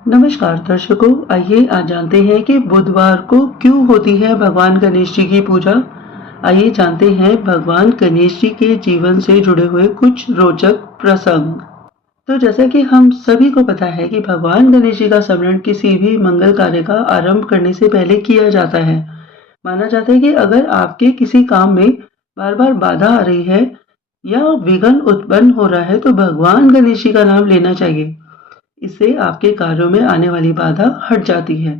नमस्कार दर्शकों, आइए आज जानते हैं कि बुधवार को क्यों होती है भगवान गणेश जी की पूजा। आइए जानते हैं भगवान गणेश जी के जीवन से जुड़े हुए कुछ रोचक प्रसंग। तो जैसा कि हम सभी को पता है कि भगवान गणेश जी का स्मरण किसी भी मंगल कार्य का आरंभ करने से पहले किया जाता है। माना जाता है कि अगर आपके किसी काम में बार बार बाधा आ रही है या विघ्न उत्पन्न हो रहा है तो भगवान गणेश जी का नाम लेना चाहिए। इससे आपके कार्यों में आने वाली बाधा हट जाती है।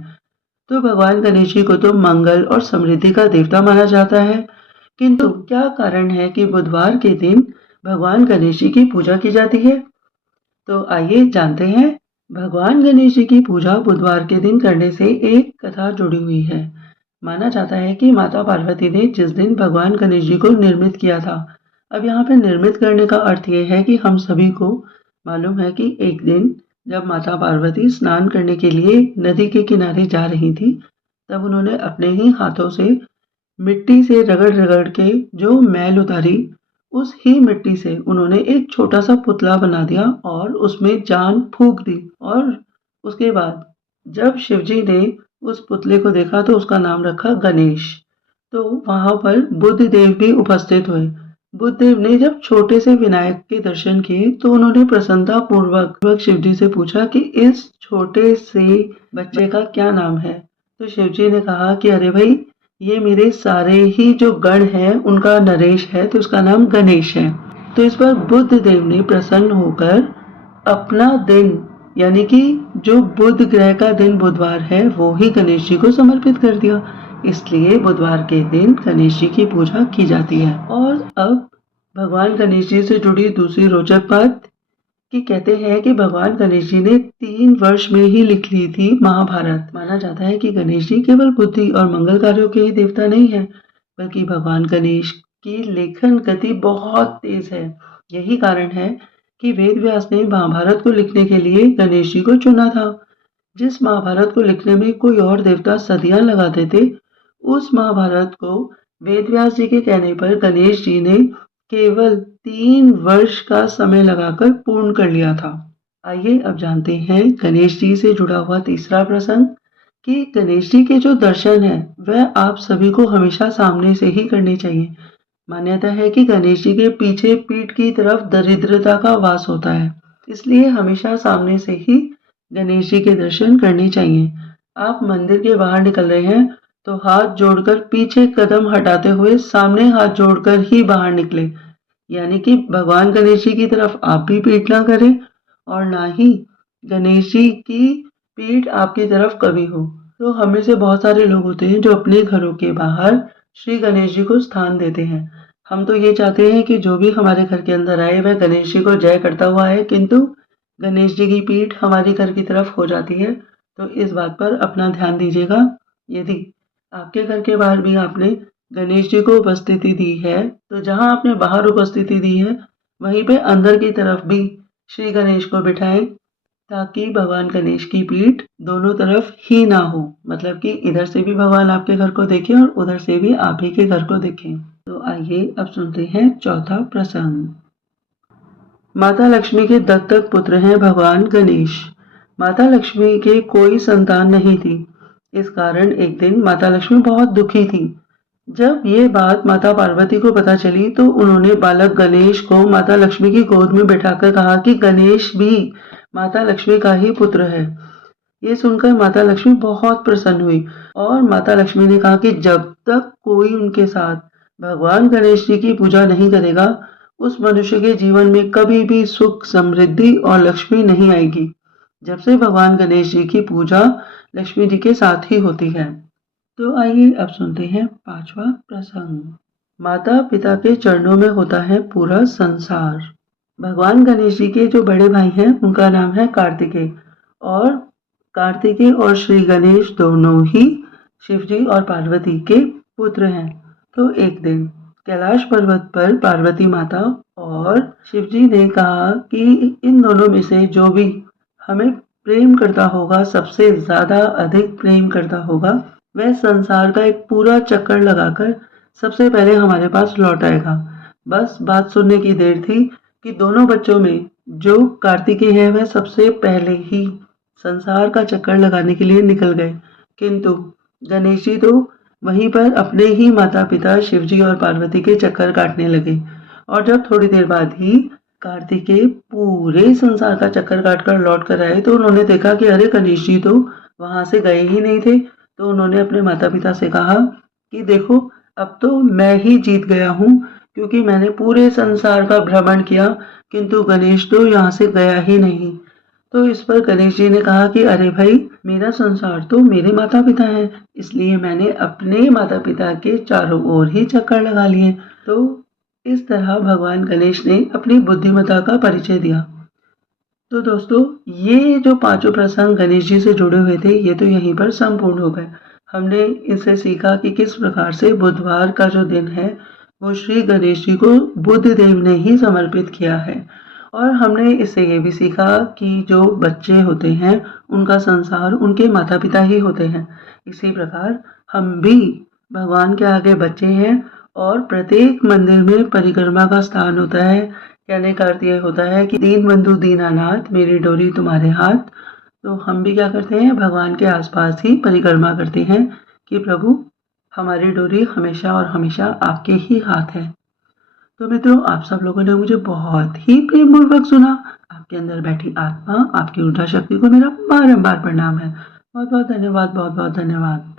तो भगवान गणेश जी को तो मंगल और समृद्धि का देवता माना जाता है, किंतु क्या कारण है कि बुधवार के दिन भगवान गणेश जी की पूजा की जाती है? तो आइए जानते हैं। भगवान गणेश जी की पूजा बुधवार के दिन करने से एक कथा जुड़ी हुई है। माना जाता है कि माता पार्वती ने जिस दिन भगवान गणेश जी को निर्मित किया था। अब यहाँ पे निर्मित करने का अर्थ ये है कि हम सभी को मालूम है कि एक दिन जब माता पार्वती स्नान करने के लिए नदी के किनारे जा रही थी, तब उन्होंने अपने ही हाथों से मिट्टी से रगड़-रगड़ के जो मैल उतारी, उस ही मिट्टी से उन्होंने एक छोटा-सा पुतला बना दिया और उसमें जान फूँक दी। और उसके बाद जब शिवजी ने उस पुतले को देखा तो उसका नाम रखा गणेश। तो वहाँ पर बुद्धदेव भी उपस्थित हुए। बुद्धदेव ने जब छोटे से विनायक के दर्शन किए तो उन्होंने प्रसन्नता पूर्वक शिवजी से पूछा कि इस छोटे से बच्चे का क्या नाम है? तो शिवजी ने कहा कि अरे भाई, ये मेरे सारे ही जो गण हैं उनका नरेश है, तो उसका नाम गणेश है। तो इस पर बुद्धदेव ने प्रसन्न होकर अपना दिन, यानी कि जो बुध ग्रह का दिन बुधवार है, वो ही गणेश जी को समर्पित कर दिया। इसलिए बुधवार के दिन गणेश जी की पूजा की जाती है। और अब भगवान गणेश जी से जुड़ी दूसरी रोचक बात कि कहते हैं कि भगवान गणेश जी ने 3 वर्ष में ही लिख ली थी महाभारत। माना जाता है कि गणेश जी केवल बुद्धि और मंगल कार्यों के ही देवता नहीं है, बल्कि भगवान गणेश की लेखन गति बहुत तेज है। यही कारण है कि वेद व्यास ने महाभारत को लिखने के लिए गणेश जी को चुना था। जिस महाभारत को लिखने में कोई और देवता सदियां लगाते थे, उस महाभारत को वेद व्यास जी के कहने पर गणेश जी ने केवल 3 वर्ष का समय लगाकर पूर्ण कर लिया था। आइए अब जानते हैं गणेश जी से जुड़ा हुआ तीसरा प्रसंग कि गणेश जी के जो दर्शन है वह आप सभी को हमेशा सामने से ही करने चाहिए। मान्यता है कि गणेश जी के पीछे पीठ की तरफ दरिद्रता का वास होता है, इसलिए हमेशा सामने से ही गणेश जी के दर्शन करने चाहिए। आप मंदिर के बाहर निकल रहे हैं तो हाथ जोड़कर पीछे कदम हटाते हुए सामने हाथ जोड़कर ही बाहर निकले, यानी कि भगवान गणेश जी की तरफ आप भी पीठ ना करें और ना ही गणेश जी की पीठ आपकी तरफ कभी हो। तो हम में से बहुत सारे लोग होते हैं जो अपने घरों के बाहर श्री गणेश जी को स्थान देते हैं। हम तो ये चाहते हैं कि जो भी हमारे घर के अंदर आए वह गणेश जी को जय करता हुआ आए, किंतु गणेश जी की पीठ हमारे घर की तरफ हो जाती है। तो इस बात पर अपना ध्यान दीजिएगा। यदि आपके घर के बाहर भी आपने गणेश जी को उपस्थिति दी है, तो जहां आपने बाहर उपस्थिति दी है वहीं पे अंदर की तरफ भी श्री गणेश को बिठाएं, ताकि भगवान गणेश की पीठ दोनों तरफ ही ना हो। मतलब कि इधर से भी भगवान आपके घर को देखें और उधर से भी आप ही के घर को देखें। तो आइए अब सुनते हैं चौथा प्रसंग। माता लक्ष्मी के दत्तक पुत्र हैं भगवान गणेश। माता लक्ष्मी के कोई संतान नहीं थी। इस कारण एक दिन माता लक्ष्मी बहुत दुखी थी। जब ये बात माता पार्वती को पता चली तो उन्होंने बालक गणेश को माता लक्ष्मी की गोद में बैठाकर कहा कि गणेश भी माता लक्ष्मी का ही पुत्र है। ये सुनकर माता लक्ष्मी बहुत प्रसन्न हुई और माता लक्ष्मी ने कहा कि जब तक कोई उनके साथ भगवान गणेश जी की पूजा नहीं करेगा, उस मनुष्य के जीवन में कभी भी सुख, समृद्धि और लक्ष्मी नहीं आएगी। जब से भगवान गणेश जी की पूजा लक्ष्मी जी के साथ ही होती है। तो आइए अब सुनते हैं पांचवा प्रसंग। माता पिता के चरणों में होता है पूरा संसार। भगवान गणेश जी के जो बड़े भाई हैं उनका नाम है कार्तिकेय, और कार्तिकेय और श्री गणेश दोनों ही शिवजी और पार्वती के पुत्र हैं। तो एक दिन कैलाश पर्वत पर पार्वती माता और शिवजी ने कहा कि इन दोनों में से जो भी हमें प्रेम करता होगा, सबसे ज्यादा अधिक प्रेम करता होगा, वह संसार का एक पूरा चक्कर लगाकर सबसे पहले हमारे पास लौट आएगा। बस बात सुनने की देर थी कि दोनों बच्चों में जो कार्तिकेय है वह सबसे पहले ही संसार का चक्कर लगाने के लिए निकल गए, किंतु गणेश जी तो वहीं पर अपने ही माता पिता शिवजी और पार्वती के चक्कर काटने लगे। और जब थोड़ी देर बाद ही कार्तिकेय पूरे संसार का चक्कर काटकर लौट कर आए तो उन्होंने देखा कि अरे गणेश जी तो वहां से गए ही नहीं थे। तो उन्होंने अपने माता पिता से कहा कि देखो, अब तो मैं ही जीत गया हूँ, क्योंकि मैंने पूरे संसार का भ्रमण किया किंतु गणेश तो यहाँ से गया ही नहीं। तो इस पर गणेश जी ने कहा कि अरे भाई, मेरा संसार तो मेरे माता पिता हैं, इसलिए मैंने अपने माता पिता के चारों ओर ही चक्कर लगा लिए। तो इस तरह भगवान गणेश ने अपनी बुद्धिमत्ता का परिचय दिया। तो दोस्तों, ये जो पांचों प्रसंग गणेश जी से जुड़े हुए थे, ये तो यहीं पर संपूर्ण हो गए। हमने इससे सीखा कि किस प्रकार से बुधवार का जो दिन है वो श्री गणेश जी को बुद्ध देव ने ही समर्पित किया है। और हमने इससे ये भी सीखा कि जो बच्चे होते हैं उनका संसार उनके माता पिता ही होते हैं। इसी प्रकार हम भी भगवान के आगे बच्चे हैं और प्रत्येक मंदिर में परिक्रमा का स्थान होता है। कहने का अर्थ ये होता है कि दीन बंधु दीनानाथ, मेरी डोरी तुम्हारे हाथ। तो हम भी क्या करते हैं, भगवान के आसपास ही परिक्रमा करते हैं कि प्रभु, हमारी डोरी हमेशा और हमेशा आपके ही हाथ है। तो मित्रों, आप सब लोगों ने मुझे बहुत ही प्रेम पूर्वक सुना। आपके अंदर बैठी आत्मा, आपकी ऊर्जा शक्ति को मेरा बारंबार प्रणाम है। बहुत बहुत धन्यवाद, बहुत बहुत धन्यवाद।